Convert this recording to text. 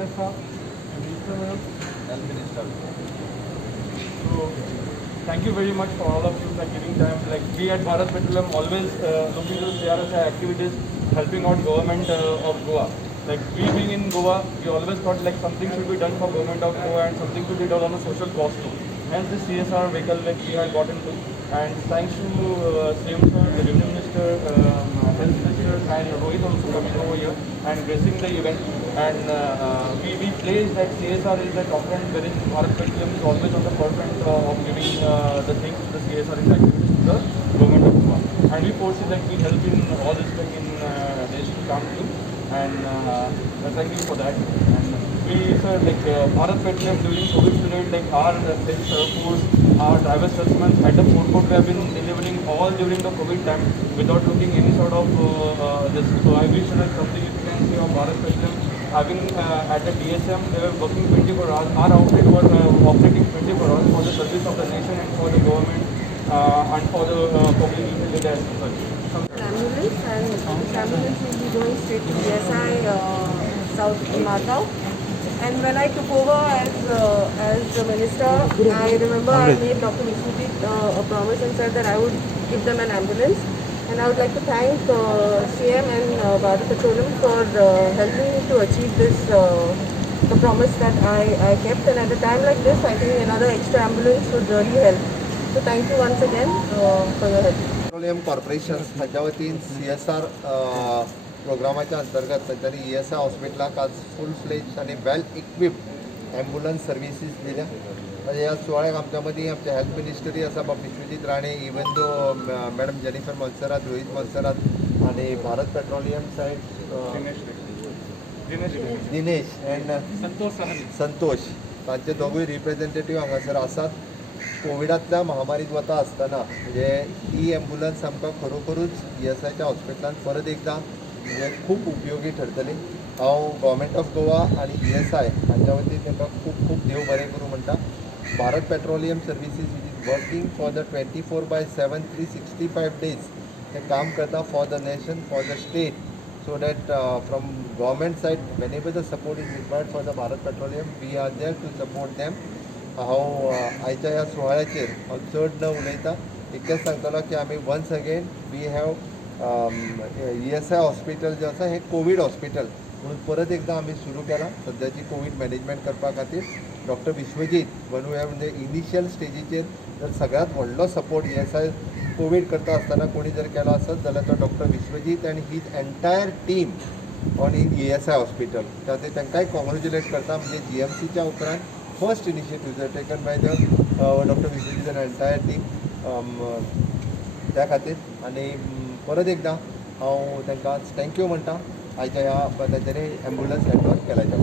Yes, sir. Minister, madam. Health Minister. So, thank you very much for all of you for giving time. Like we at Bharat Petroleum always looking to CRSI activities, helping out government of Goa. Like we being in Goa, we always thought like something should be done for government of Goa and something should be done on a social cause too. Hence the CSR vehicle like we had gotten to. And thanks to CM sir, the Revenue Minister, Health Minister and Rohit also coming over here and gracing the event. And we place that CSR is the top end wherein Bharat Petroleum is always on the forefront of giving the things to the CSR in activities to the government of Goa. And we foresee that we help in all this thing in days to come too. And thank you for that. And we sir like Bharat Petroleum during COVID period like our sales force, our driver salesmen at the food court we have been delivering all during the COVID time without looking any sort of this. So I wish that something you can say of Bharat Petroleum having at the DSM they were working 24 hours. Our outlet was operating 24 hours for the service of the nation and for the government and for the public utility as well. Ambulance, and this ambulance will be going straight to DSI South Matau. And when I took over as the minister, I remember I made Dr. Vishwajit a promise and said that I would give them an ambulance. And I would like to thank CM and Bharat Petroleum for helping me to achieve this, the promise that I kept. And at a time like this, I think another extra ambulance would really help. So thank you once again for your help. Petroleum corporation हाच्या वतीन CSR प्रोग्रामाच्या अंतर्गत त्यांनी ESI हॉस्पिटलाक आज full fledge आणि well equipped ambulance services दिल्या. ह्या सुवाळ्याक आमच्या मदीं आमचे हेल्थ मिनिस्टरी आसा बाब Vishwajit Rane, even though madam Jennifer Monserrate, Rohit Monserrate आणि Bharat petroleum side Dinesh and Santosh तांचे दोगूय रिप्रेझेंटेटीव हांगासर आसात. कोविडांतल्या महामारीत वता आसतना म्हणजे ही ॲम्ब्युलन्स आमकां खरोखरूच ESIच्या हॉस्पिटलांत परत एकदां म्हणजे खूब उपयोगी ठरतली. हांव गव्हर्मेंट ऑफ गोवा आणि ESI हांच्या वतीन तांकां खूब खूब देव बरें करूं म्हणटा. Bharat petroleum services which is working for the 24/7 365 days ते काम करता for the nation, for the state, so that from government side whenever the support is required for the Bharat Petroleum we are there to support them. हांव आयच्या ह्या सुवाळ्याचेर हांव चड न उलयता, इतकेंच सांगतलो की आमी once again we have ESI hospital जें आसा हें कोवीड हॉस्पिटल म्हणून परत एकदां आमी सुरू केलां सद्याची कोवीड मॅनेजमेंट करपा खातीर. डॉक्टर विश्वजीत वन ह्या म्हणजे इनिशियल स्टेजीचेर जर सगळ्यांत व्हडलो सपोर्ट ESI कोवीड करता आसतना कोणी जर केलो आसत जाल्यार तो डॉक्टर विश्वजीत आनी his entire team on in ESI hospital. खातीर तांकांय कॉंग्रेच्युलेट करता. म्हणजे GMCच्या उपरांत first initiative taken by the doctor Vishwajeet and entire team त्या खातीर. आनी परत एकदां हांव तांकां थँक्यू म्हणटा आयच्या ह्या तांच्यांनी ॲम्ब्युलन्स हँडओवर केल्याच्या.